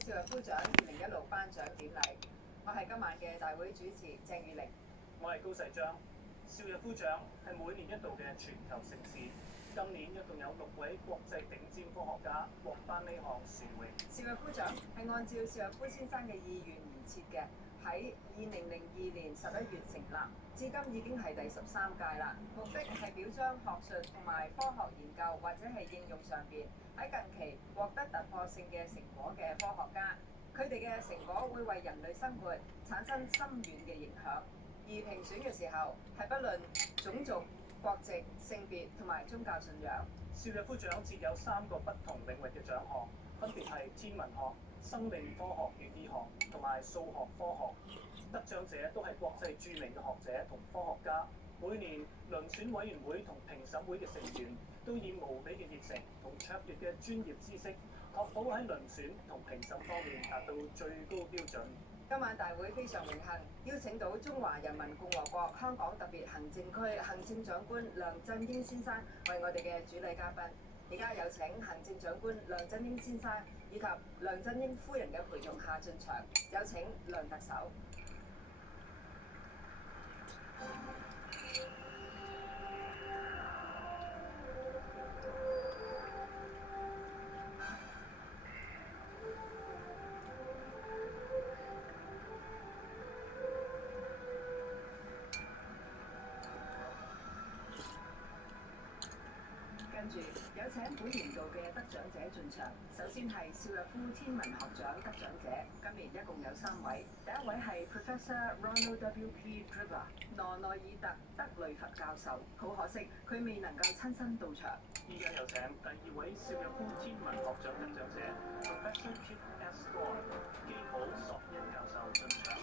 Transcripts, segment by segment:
少日夫獎2016頒獎典禮，我係今晚嘅大會主持鄭裕玲。我係高世章。少日夫獎係每年一度嘅全球盛事，今年一共有6位國際頂尖科學家獲頒呢項殊榮。少日夫獎係按照少日夫先生嘅意願而設嘅，喺2002年11月成立，至今已經係第13屆啦。目的係表彰學術同埋科學研究或者係應用上邊喺近期獲得突破性嘅成果嘅科學家，佢哋嘅成果會為人類生活產生深遠嘅影響。而評選嘅時候係不論種族、國籍、性別同埋宗教信仰。少日夫獎設有3個不同領域嘅獎項，分別係天文學、生命科學與醫學同埋數學科學。得獎者都係國際著名嘅學者同科學家。每年遴選委員會同評審會嘅成員都以無比嘅熱誠同卓越嘅專業知識，確保喺遴選同評審方面達到最高標準。今晚大會非常榮幸邀請到中華人民共和國香港特別行政區行政長官梁振英先生為我哋嘅主禮嘉賓。而家有請行政長官梁振英先生以及梁振英夫人嘅陪同下進場。有請梁特首。跟住有請本年度嘅得獎者進場。首先係少日夫天文學獎得獎者，今年一共有3位。第一位係 Professor Ronald W.P. Driver 羅內爾特·德雷佛教授，好可惜佢未能夠親身到場。依家有請第2位少日夫天文學獎得獎者 Professor Kip S. Thorne 基普索恩教授進場。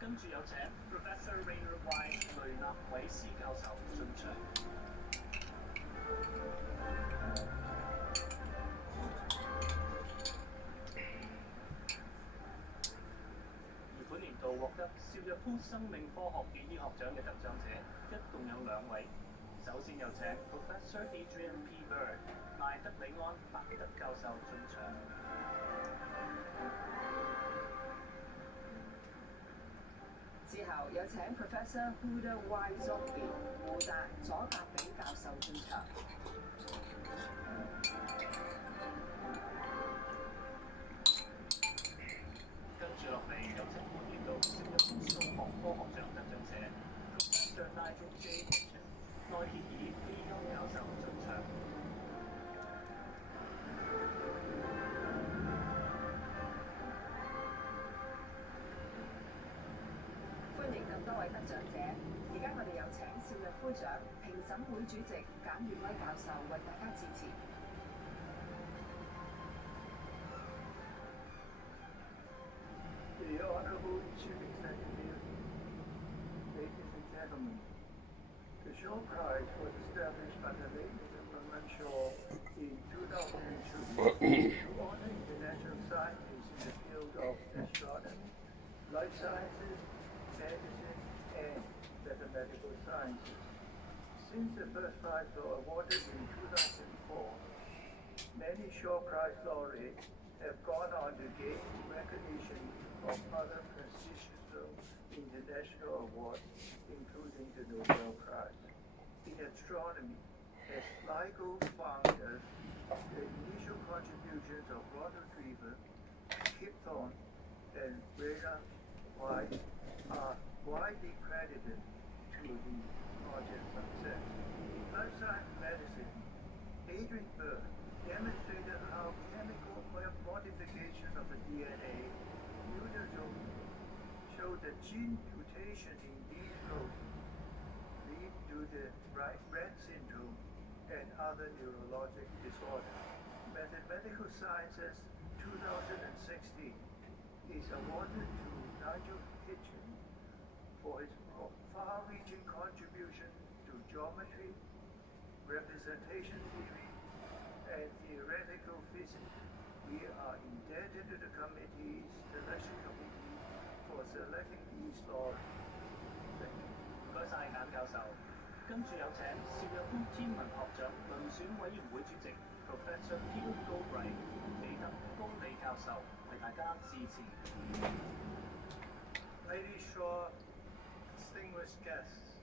跟住有請 Professor Rainer Weiss 雷納韋斯教授進場。而本年度獲得少日夫生命科學與醫學獎嘅得獎者一共有2位。首先有請 Professor Adrian P. Byrd 艾德里安·伯德教授進場。之後有請 Professor Huda Y. Zogby 胡達·佐格比教授進場。跟住落嚟有請本年度少日夫數學科學獎得獎者 Professor Nigel J. Hitchens 內歇爾基金教授進場。歡迎咁多位得獎者，而家我哋有請少日夫獎評審會主席簡悅威教授為大家致辭。The Honorable Chief Executive, ladies and gentlemen, the Shaw Prize was established by the late Bernard Shaw in 2002 to honor international scientists in the field of astronomy, life sciences, medicine, and mathematical sciences. Since the first prize was awarded in 2004, many Shaw Prize laureates have gone on to gain recognition of other prestigious international awards, including the Nobel Prize. In astronomy, as LIGO found that the initial contributions of Ronald Driver, Kip Thorne, and Rainer Weiss are widely credited to the project's success. In life science medicine, Adrian Byrd demonstrated how chemical modification of the DNA showed that gene mutation in these proteins lead to the Rett syndrome and other neurologic disorders. Mathematical Sciences 2016 is awarded to Nigel Hitchens for his far-reaching contribution to geometry, representation theory, and theoretical physics. We are indebted to the selection committee for selecting these laureates. Thank you. 唔該晒簡教授。跟住有請邵逸夫天文學獎遴選委員會主席 Professor Peter Goldbright 彼得高里教授為大家致辭。Lady Shaw, distinguished guests,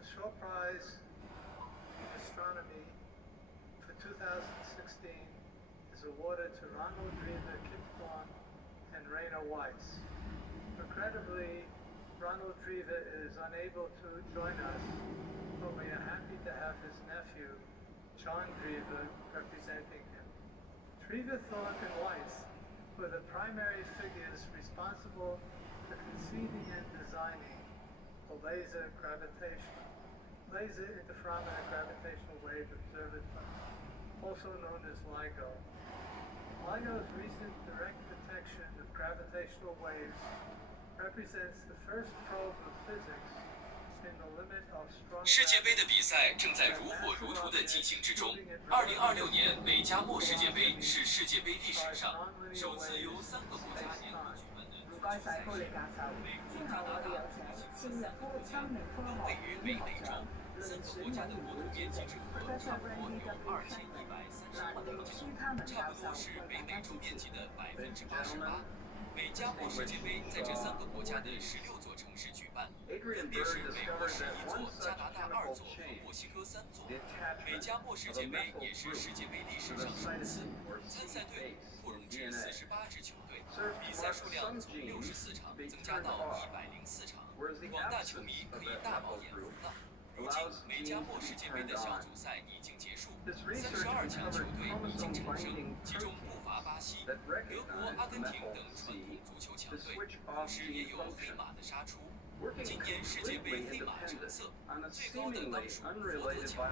the Shaw Prize in Astronomy for 2016 is awarded to Ronald Drever, Kip Thorne, and Raina Weiss. Regrettably, Ronald Drever is unable to join us, but we are happy to have his nephew, John Drever, representing him. Drever, Thorne, and Weiss were the primary figures responsible for conceiving and designing the laser interferometer gravitational wave observatory, also known as LIGO. LIGO's recent direct detection of gravitational waves represents the first probe of physics in the limit of strong 世界杯的比赛正在如火如荼地进行之中。2026年美加墨世界杯是世界杯历史上首次由3个国家联合举办的唔該晒，高里教授。之後我哋有請前日夫生命科學院學長、遴選委員會主席 Professor Randy W. Chapman、蘭尼舒卡文教授為大家致辭。88%。美加墨世界杯在这3个国家的16座城市举办，分别是美国11座、加拿大2座和墨西哥3座。美加墨世界杯也是世界杯历史上首次，参赛队伍扩容至48支球队，比赛数量从64场增加到104场，广大球迷可以大饱眼福了。如今，美加墨世界杯的小组赛已经结束，32强球队已经产生，其中不乏巴西、德国、阿根廷等传统足球强队，同时也有黑马的杀出。今年世界杯黑马成色，最高的当属佛得角。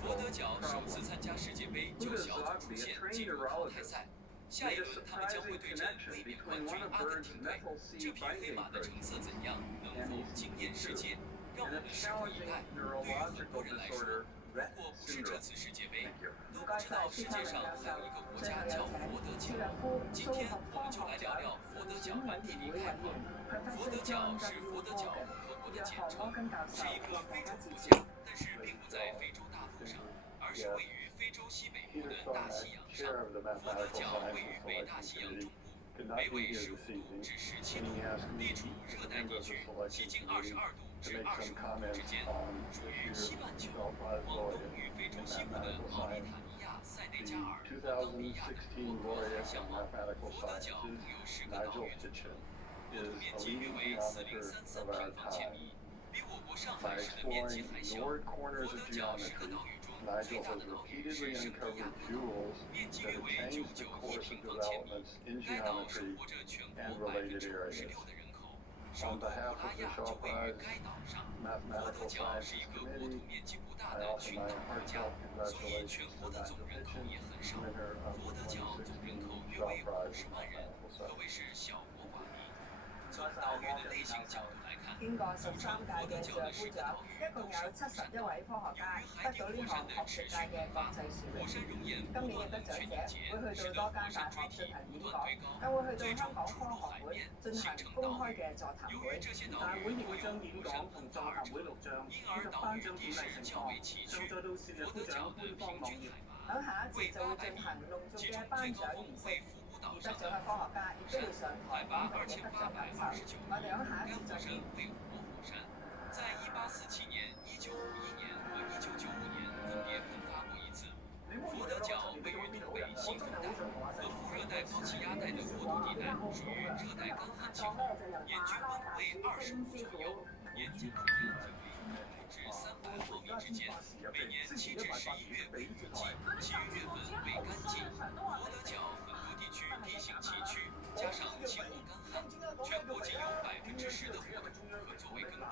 佛得角首次参加世界杯就小组出线进入淘汰赛，下一轮他们将会对阵卫冕冠军阿根廷队。这匹黑马的成色怎样，能否惊艳世界？让我们拭目以待。对于很多人来说，如果不是这次世界杯，都不知道世界上还有一个国家叫佛得角。今天我们就来聊聊佛得角班地理概况。佛得角是佛得角共和国的简称，是一个非洲国家，但是并不在非洲大陆上，而是位于非洲西北部的大西洋上。佛得角位于北大西洋中部，北纬15度至17度，地处热带地区，西经22度至25度之间，属于西半球，往东与非洲西部的毛里塔尼亚、塞内加尔和冈比亚等国隔海相望。佛得角共有10个岛屿组成，国土面积约为4033平方千米，比我国上海市的面积还小。佛得角10个岛屿中最大的岛屿是圣地亚哥岛，面积约为991平方千米，该岛生活着全国56%的人口。首都布拉亚就位于该岛上。佛得角是一个国土面积不大的群岛国家，所以全国的总人口也很少。佛得角总人口约为50万人，可谓是小国寡民。从岛屿的类型角度来看，經過13屆嘅邵逸夫獎，一共有71位科學家得到呢項學術界嘅國際殊榮。今年嘅得獎者會去到多間大學進行演講，更會去到香港科學會進行公開嘅座談會。大會亦會將演講同座談會錄像以及頒獎典禮情況上載到邵逸夫獎官方網頁。響下一節就會進行隆重嘅頒獎儀式，而得獎嘅科學家亦都會上台講佢嘅得獎感受。我哋響下一節再見。为活火山，在1847年、1951年和1995年分别喷发过一次。佛得角位于东北西风带和副热带高气压带的过渡地带，属于热带干旱气候，年均温为25度左右，年间普遍积为100至300毫米之间，每年7至11月为雨季，其余月份为干季。佛得角很多地区地形崎岖，加上气候干旱，全国仅有10%的国土可作为耕地。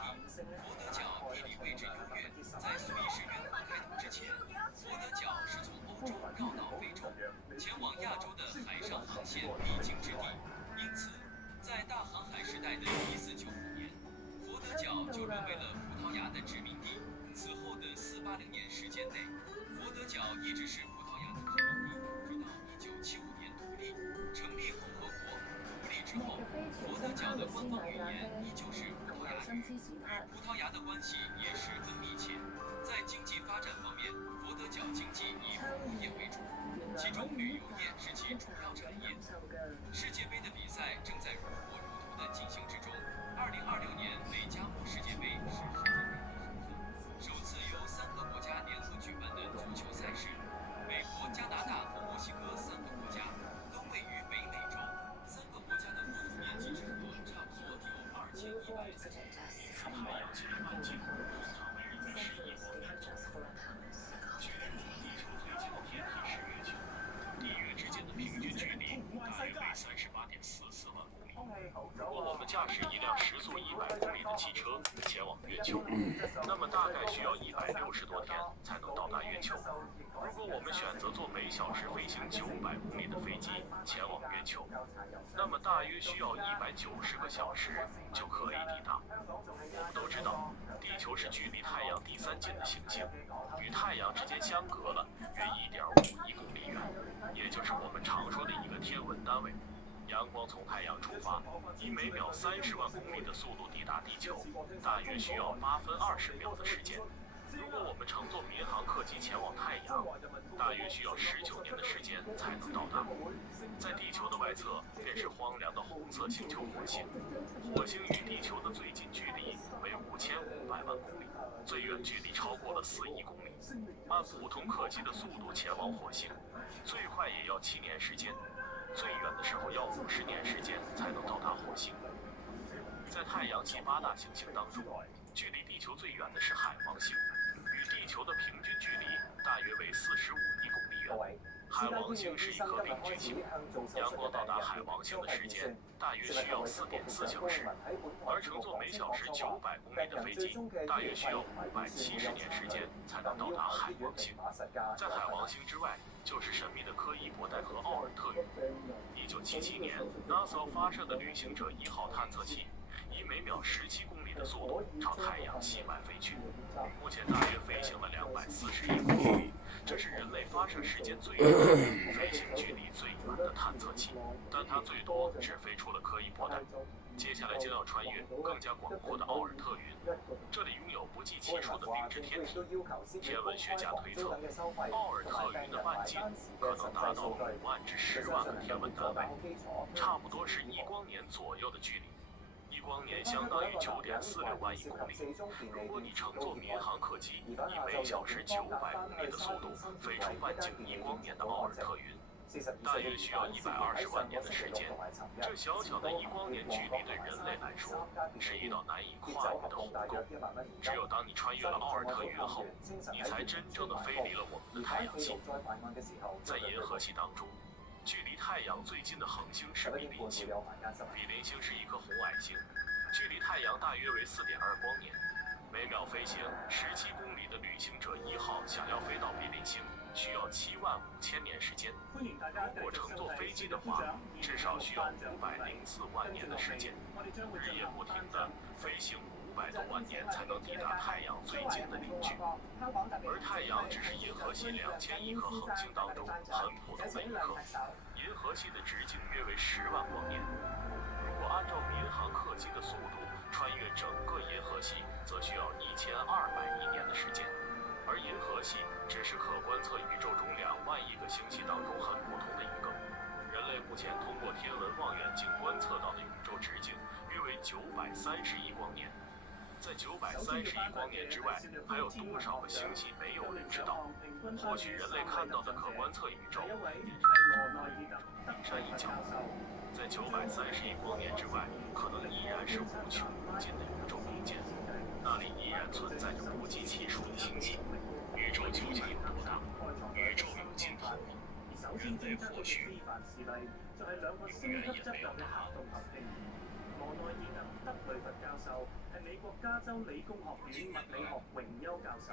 佛得角地理位置优越，在苏伊士运河开通之前，佛得角是从欧洲绕到非洲，前往亚洲的海上航线必经之地。因此，在大航海时代的1495年，佛得角就沦为了葡萄牙的殖民地。此后的480年时间内，佛得角一直是葡萄牙的殖民地，直到1975年独立，成立共和国。独立之之后，佛得角的官方语言依旧是葡萄牙语，与葡萄牙的关系也十分密切。在经济发展方面，佛得角经济以服务业为主，其中旅游业是其主要产业。世界杯的比赛正在如火如荼地进行之中。2026年美加墨世界杯是世界杯首次由3个国家联合举办的足球赛事。美国、加拿大和墨西哥3个国家都位于北美洲，3个国家的国土面积之和差不多有2100。太阳系的半径长为111光年，距离地球最近的天体是月球，地月之间的平均距离大约为38.44万公里。如果我们驾驶一辆时速100公里的汽车前往月球，那么大概需要160多天才能到达月球。如果我们选择坐每小时飞行900公里的飞机前往月球，那么大约需要190个小时就可以抵达。我们都知道，地球是距离太阳第3近的行星，与太阳之间相隔了约1.5亿公里远，也就是我们常说的一个天文单位。阳光从太阳出发，以每秒30万公里的速度抵达地球，大约需要8分20秒的时间。如果我们乘坐民航客机前往太阳，大约需要19年的时间才能到达。在地球的外侧便是荒凉的红色星球火星，火星与地球的最近距离为5500万公里，最远距离超过了4亿公里。按普通客机的速度前往火星，最快也要7年时间，最远的时候要50年时间才能到达火星。在太阳系8大行星当中，距离地球最远的是海王星，与地球的平均距离大约为45亿公里远。海王星是一颗病菌星，阳光到达海王星的时间大约需要4.4小时，而乘坐每小时900公里的飞机，大约需要570年时间才能到达海王星。在海王星之外，就是神秘的柯伊伯带河奥尔特云。1977年 ，NASA 发射的旅行者1号探测器，以每秒17公里的速度朝太阳系外飞去，目前大约飞行了241公里，这是人类发射时间最长、飞行距离最远的探测器，但它最多只飞出了柯伊伯带。接下来将要穿越更加广阔的奥尔特云，这里拥有不计其数的冰质天体。天文学家推测，奥尔特云的半径可能达到5万至10万个天文单位，差不多是1光年左右的距离。1光年相当于9.46万亿公里。如果你乘坐民航客机，以每小时900公里的速度飞出半径1光年的奥尔特云，大约需要120万年的时间。这小小的1光年距离对人类来说是一道难以跨越的鸿沟。只有当你穿越了奥尔特云后，你才真正的飞离了我们的太阳系。在银河系当中，距离太阳最近的恒星是比邻星。比邻星是一颗红矮星，距离太阳大约为4.2光年。每秒飞行17公里的旅行者1号想要飞到比邻星，需要75000年时间。如果乘坐飞机的话，至少需要504万年的时间，日夜不停地飞行500多万年才能抵达太阳最近的邻居。而太阳只是银河系2000亿颗恒星当中很普通的一颗，银河系的直径约为10万光年。如果按照民航客机的速度穿越整个银河系，则需要1200亿年的时间。而银河系只是可观测宇宙中2万亿个星系当中很普通的一个。人类目前通过天文望远镜观测到的宇宙直径约为930亿光年。在930亿光年之外，还有多少个星系没有人知道？或许人类看到的可观测宇宙也是山一角。在930亿光年之外，可能依然是无穷无尽的宇宙空间，那里依然存在着不计其数的星系。宇宙究竟有多大？宇宙有尽头吗？人类或许永遠也沒有答案。羅內爾特·德雷佛教授係美國加州理工學院物理學榮休教授，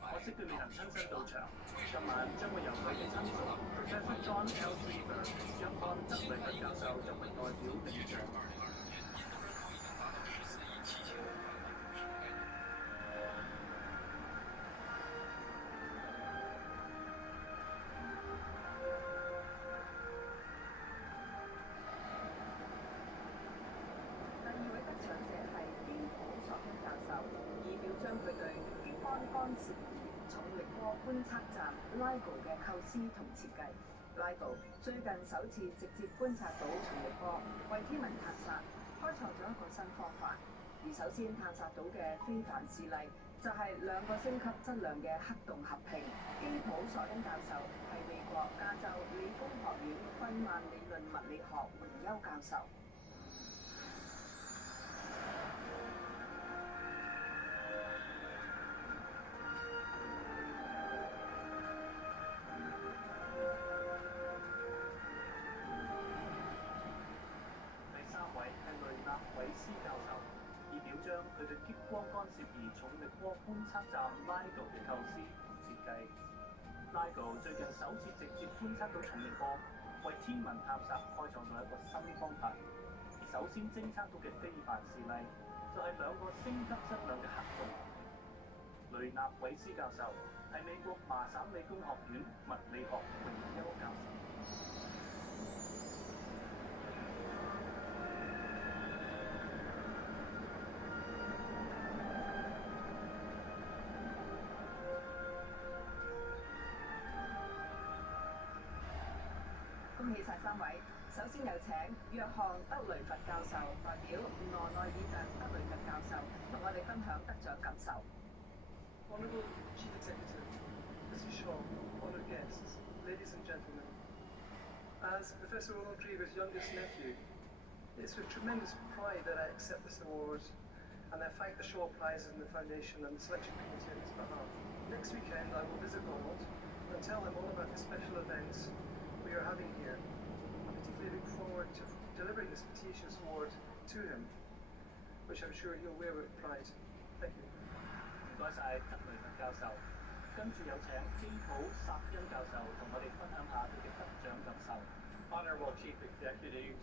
可惜佢未能親身到場。今晚將會由佢嘅親屬 Professor John L. Drever 約翰·德雷佛教授作為代表領獎。觀測站 LIGO 嘅構思同設計。LIGO 最近首次直接觀察到重力波，為天文探索開創咗一個新方法。而首先探索到嘅非凡事例，就係兩個星級質量嘅黑洞合併。基普索恩教授係美國加州理工學院費曼理論物理學榮休教授。第三位係雷納韋斯教授，以表彰佢對激光干涉而重力波觀測站 LIGO 嘅構思同設計。LIGO 最近首次直接觀測到重力波，為天文探索開創咗一個新方法。而首先偵測到嘅非凡事例，就係兩個星級質量嘅黑洞。雷納韋斯教授係美國麻省理工學院物理學榮休教授。恭喜晒三位！首先有請約翰德雷佛教授代表羅內爾特德雷佛教授同我哋分享得獎感受。Honourable Chief Executive, Mrs. Shaw, honoured guests, ladies and gentlemen. As Professor Oldreaver's youngest nephew, it's with tremendous pride that I accept this award, and I thank the Shaw Prize and the Foundation and the Selection Committee on its behalf. Next weekend I will visit Ronald and tell him all about the special events we are having here. I particularly look forward to delivering this prestigious award to him, which I'm sure he'll wear with pride. Thank you. 唔該晒德雷佛教授，跟住有請基普薩恩教授同我哋分享下佢嘅得獎感受。Honourable Chief Executive,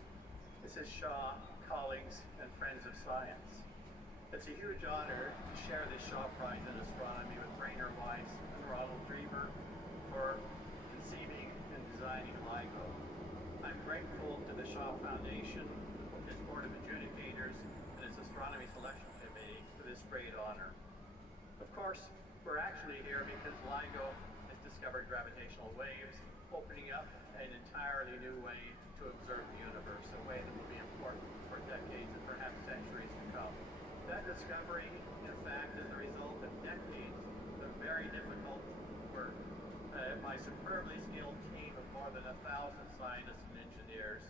Mrs. Shaw, colleagues and friends of science. It's a huge honour to share this Shaw Prize in Astronomy with Rainer Weiss and Ronald Drever for conceiving and designing LIGO. I'm grateful to the Shaw Foundation, its Board of Adjudicators, and its Astronomy Selection Committee for this great honour. Of course, we're actually here because LIGO has discovered gravitational waves, opening up an entirely new way to observe the universe, a way that will be important for decades and perhaps centuries to come. That discovery, in fact, is the result of decades of very difficult work. My superbly skilled team of more than 1,000 scientists and engineers,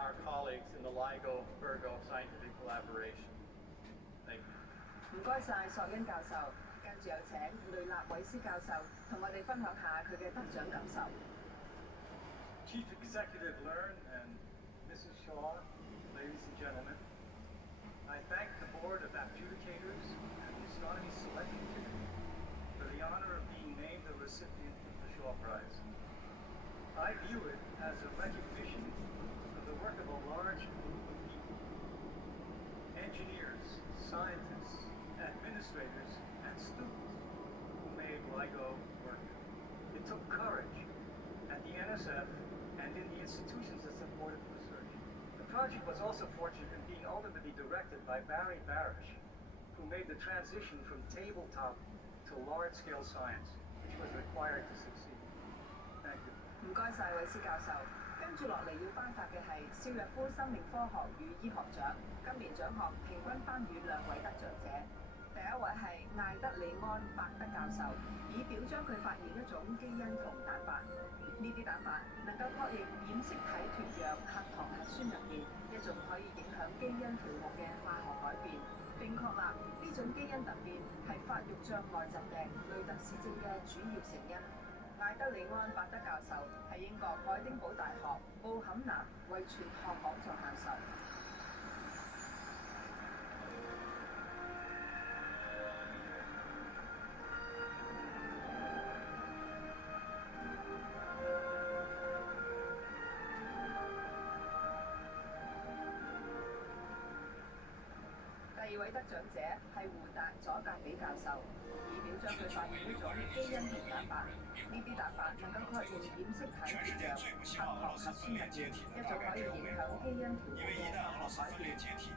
our colleagues in the LIGO Virgo scientific collaboration. Thank you. 唔該晒索恩教授，跟住有請雷納韋斯教授同我哋分享下佢嘅得獎感受。Chief Executive Learn and Mrs. Shaw, ladies and gentlemen, I thank the Board of Adjudicators and the Astronomy Selection Committee for the honor of being named the recipient of the Shaw Prize. I view it as a recognition of the work of a large group of people, engineers, scientists, administrators, and students who made LIGO work. It took courage at the NSF and in the institutions that supported the research. The project was also fortunate in being ultimately directed by Barry Barish, who made the transition from tabletop to large-scale science, which was required to succeed. Thank you. 唔該晒韋斯教授，跟住落嚟要頒發嘅係邵逸夫生命科學與醫學獎，今年獎項平均頒予兩位得獎者。第一位係艾德里安·伯德教授，以表彰佢發現一種基因同蛋白。呢啲蛋白能夠確認染色體脱氧核糖核酸入面一種可以影響基因條目嘅化學改變，並確立呢種基因突變係發育障礙疾病雷特氏症嘅主要成因。艾德里安·伯德教授係英國愛丁堡大學奧坎南遺傳學講座教授。第二位得獎者係胡達佐格比教授，以表彰佢發現一種基因型蛋白。呢啲蛋白能夠確認染色體脱氧核糖核酸入面一種可以影響基因條目嘅化學改變，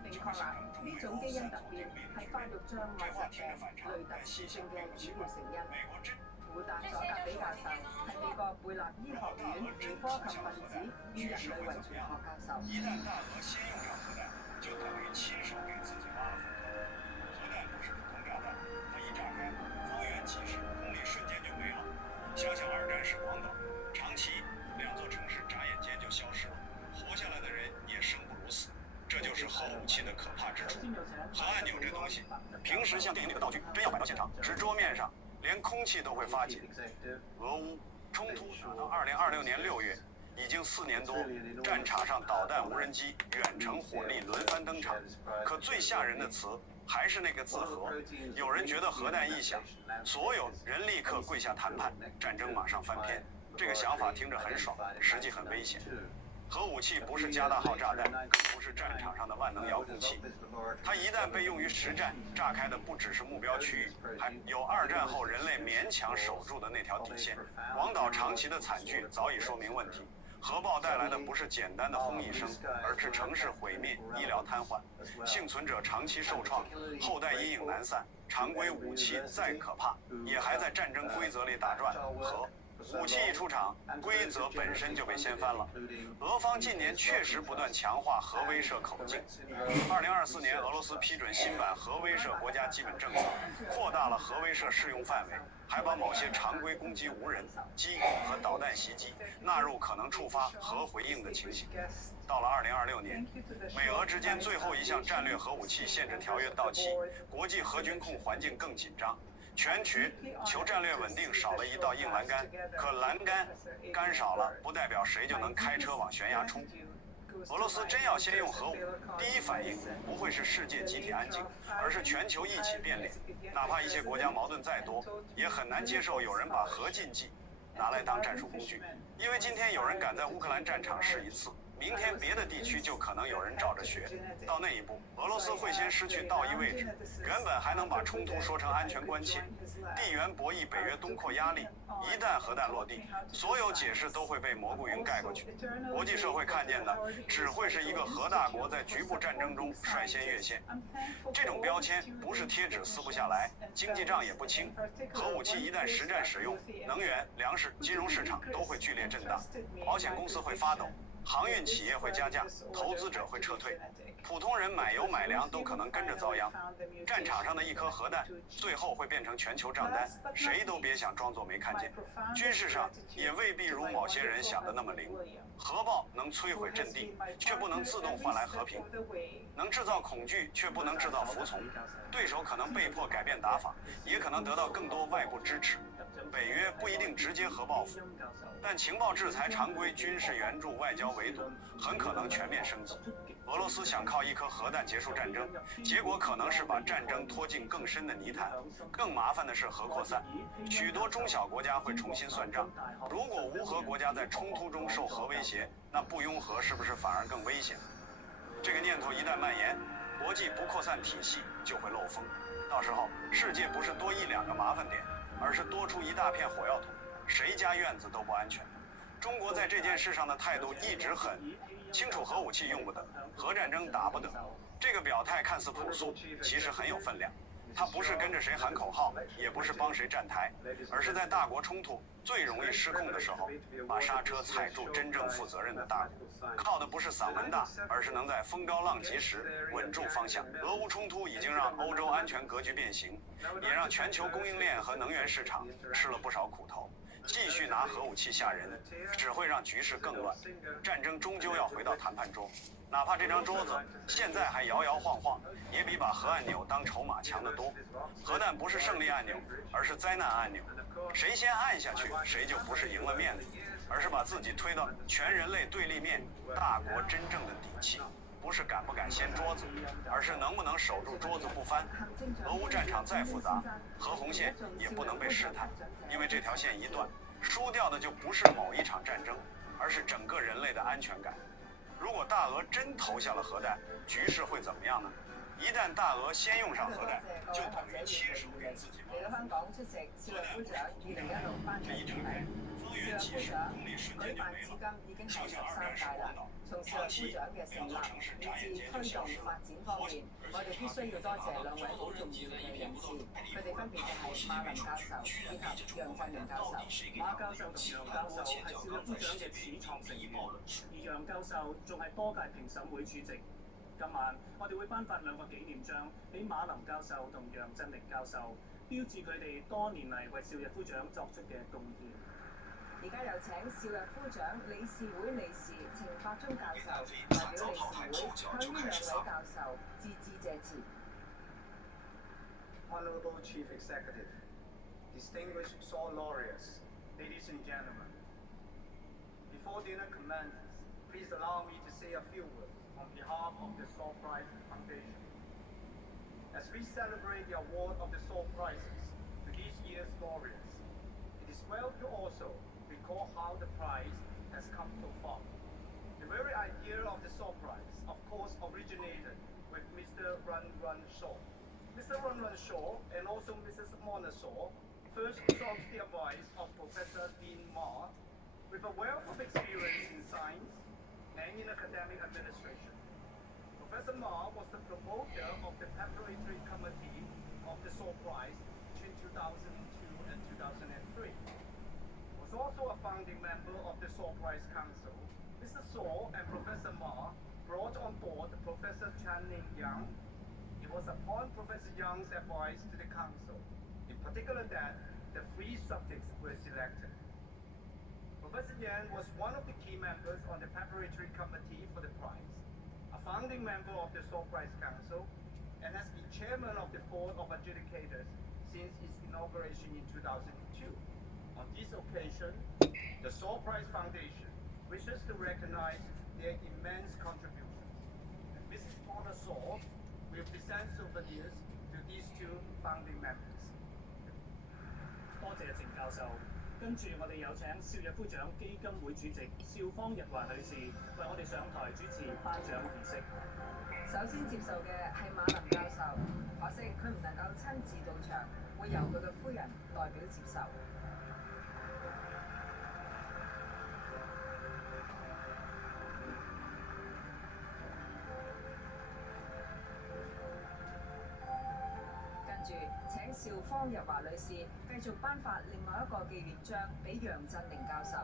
並確立呢種基因突變係發育障礙疾病雷特氏症嘅主要成因。胡胡達佐格比教授係美國貝納醫學院兒科及分子與人類遺傳學教授。一旦大俄先用上核弹，就等于亲手给自己挖了坟头。核弹不是普通炸弹，它一炸开，方圆几十公里瞬间就没了。想想二战时广岛、长崎两座城市眨眼间就消失了，活下来的人也生不如死。这就是核武器的可怕之处。核按钮这东西，平时像电影里的道具，真要摆到现场，纸桌面上，连空气都会发紧。俄乌冲突打到2026年6月，已经4年多，战场上导弹、无人机、远程火力轮番登场，可最吓人的词还是那个字核。有人觉得核弹一响，所有人立刻跪下谈判，战争马上翻篇。这个想法听着很爽，实际很危险。核武器不是加大号炸弹，更不是战场上的万能遥控器。它一旦被用于实战，炸开的不只是目标区域，还有2战后人类勉强守住的那条底线。广岛、长崎的惨剧早已说明问题。核爆带来的不是简单的轰一声，而是城市毁灭、医疗瘫痪，幸存者长期受创，后代阴影难散。常规武器再可怕，也还在战争规则里打转。核武器一出场，规则本身就被掀翻了。俄方近年确实不断强化核威慑口径。2024年，俄罗斯批准新版核威慑国家基本政策，扩大了核威慑适用范围，还把某些常规攻击无人机和导弹袭击纳入可能触发核回应的情形。到了2026年，美俄之间最后一项战略核武器限制条约到期，国际核军控环境更紧张。全局求战略稳定少了一道硬栏杆，可栏杆杆少了，不代表谁就能开车往悬崖冲。俄罗斯真要先用核武，第一反应不会是世界集体安静，而是全球一起变脸。哪怕一些国家矛盾再多，也很难接受有人把核禁忌拿来当战术工具。因为今天有人敢在乌克兰战场试一次，明天别的地区就可能有人照着学。到那一步，俄罗斯会先失去道义位置，原本还能把冲突说成安全关切、地缘博弈、北约东扩压力。一旦核弹落地，所有解释都会被蘑菇云盖过去。国际社会看见的只会是一个核大国在局部战争中率先越线。这种标签不是贴纸撕不下来，经济账也不清。核武器一旦实战使用，能源、粮食、金融市场都会剧烈震荡，保险公司会发抖，航运企业会加价，投资者会撤退，普通人买油买粮都可能跟着遭殃。战场上的一颗核弹，最后会变成全球账单，谁都别想装作没看见。军事上也未必如某些人想的那么灵。核爆能摧毁阵地，却不能自动换来和平；能制造恐惧，却不能制造服从。对手可能被迫改变打法，也可能得到更多外部支持。北约不一定直接核报复，但情报制裁、常规军事援助、外交围堵很可能全面升级。俄罗斯想靠一颗核弹结束战争，结果可能是把战争拖进更深的泥潭。更麻烦的是核扩散，许多中小国家会重新算账。如果无核国家在冲突中受核威胁，那不拥核是不是反而更危险？这个念头一旦蔓延，国际不扩散体系就会漏风。到时候世界不是多1、2个麻烦点，而是多出一大片火药桶，谁家院子都不安全。中国在这件事上的态度一直很清楚，核武器用不得，核战争打不得。这个表态看似朴素，其实很有分量。它不是跟着谁喊口号，也不是帮谁站台，而是在大国冲突最容易失控的时候，把刹车踩住真正负责任的大国。靠的不是嗓门大，而是能在风高浪急时稳住方向。俄乌冲突已经让欧洲安全格局变形，也让全球供应链和能源市场吃了不少苦头。继续拿核武器吓人，只会让局势更乱。战争终究要回到谈判桌，哪怕这张桌子现在还摇摇晃晃，也比把核按钮当筹码强得多。核弹不是胜利按钮，而是灾难按钮。谁先按下去，谁就不是赢了面子，而是把自己推到全人类对立面。大国真正的底气，不是敢不敢掀桌子，而是能不能守住桌子不翻。俄乌战场再复杂，核红线也不能被试探，因为这条线一断，输掉的就不是某一场战争，而是整个人类的安全感。如果大俄真投下了核弹，局势会怎么样呢？一旦大额先用上喺度多核彈，謝就各位學者等於親手與會員給自己嚟到香港出席少尉夫長2016頒獎典禮。少尉夫長舉辦至今已經係13屆啦。從少尉夫長嘅成立以至推動發展方面，我哋必須要多謝兩位好重要嘅人士，佢哋分別就係馬林教授以及楊振寧教授。馬教授同楊教授係少尉夫長嘅始創成員，而楊教授仲係多屆評審會主席。今晚我哋會頒發2個紀念章俾馬林教授同楊振寧教授，標誌佢哋多年嚟為少尉夫長作出嘅貢獻。而家有請少尉夫長理事會理事程伯中教授代表理事會向呢2位教授致謝詞。Honorable Chief Executive, distinguished Saw Laureates, ladies and gentlemen. Before dinner commences, please allow me to say a few words on behalf of the Saw Prize Foundation. As we celebrate the award of the Saw Prizes to this year's laureates, it is well to also recall how the prize has come so far. The very idea of the Saw Prize, of course, originated with Mr. Run Run Shaw. Mr. Run Run Shaw and also Mrs. Mona Shaw first sought the advice of Professor Dean Marr, with a wealth of experience in science and in academic administration. Professor Marr was the promoter of the preparatory committee of the Saw Prize between 2002 and 2003. Was also a founding member of the Saw Prize Council. Mr. Saw and Professor Marr brought on board Professor Channing Yang. It was upon Professor Yang's advice to the council, in particular that the 3 subjects were selected. Professor Yang was one of the key members on the preparatory committee for the prize, a founding member of the Saw Prize Council, and has been chairman of the board of adjudicators since its inauguration in 2002. On this occasion, the Saw Prize Foundation wishes to recognize their immense contributions. And Mrs. Mona Saw will present souvenirs to these 2 founding members. 多謝程教授。跟住我哋有請少尉夫長基金會主席邵方日華女士為我哋上台主持頒獎儀式。首先接受嘅係馬林教授，可惜佢唔能夠親自到場，會由佢嘅夫人代表接受。跟住請邵方日華女士繼續頒發另外一個紀念章俾楊振寧教授。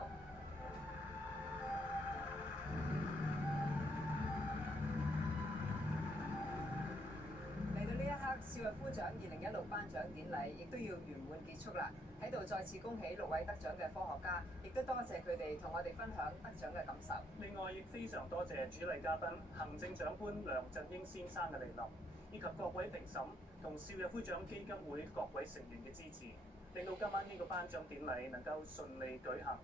嚟到呢一刻，少尉夫長2016頒獎典禮亦都要圓滿結束啦。喺度再次恭喜6位得獎嘅科學家，亦都多謝佢哋同我哋分享得獎嘅感受。另外，亦非常多謝主禮嘉賓行政長官梁振英先生嘅莅臨，以及各位評審同少尉夫長基金會各位成員嘅支持，令到今晚呢個頒獎典禮能夠順利舉行。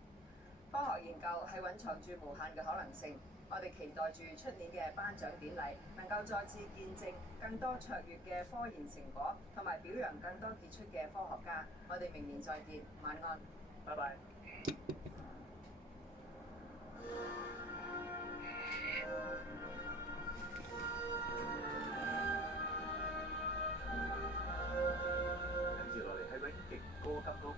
科學研究係蘊藏住無限嘅可能性，我哋期待住出年嘅頒獎典禮能夠再次見證更多卓越嘅科研成果，同埋表揚更多傑出嘅科學家。我哋明年再見，晚安。拜拜。跟住落嚟係永極高級谷。